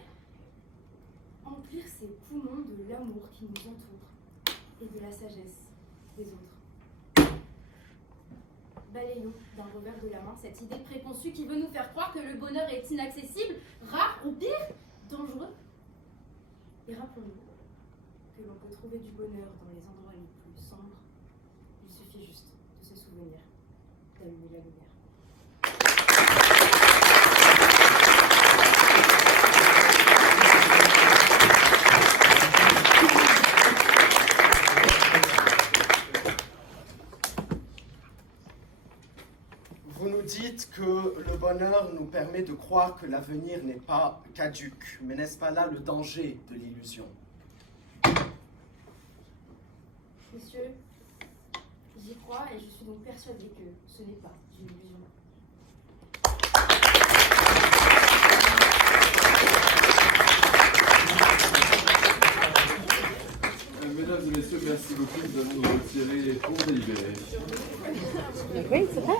emplir ses poumons de l'amour qui nous entoure et de la sagesse des autres. Balayons d'un revers de la main cette idée préconçue qui veut nous faire croire que le bonheur est inaccessible, rare ou pire, dangereux. Et rappelons-nous que l'on peut trouver du bonheur dans les endroits les plus sombres. Il suffit juste de se souvenir d'allumer la lumière. Vous nous dites que le bonheur nous permet de croire que l'avenir n'est pas caduc, mais n'est-ce pas là le danger de l'illusion? Monsieur, j'y crois et je suis donc persuadée que ce n'est pas une illusion. Mesdames et messieurs, merci beaucoup. Nous allons nous retirer pour délibérer. Oui, c'est vrai.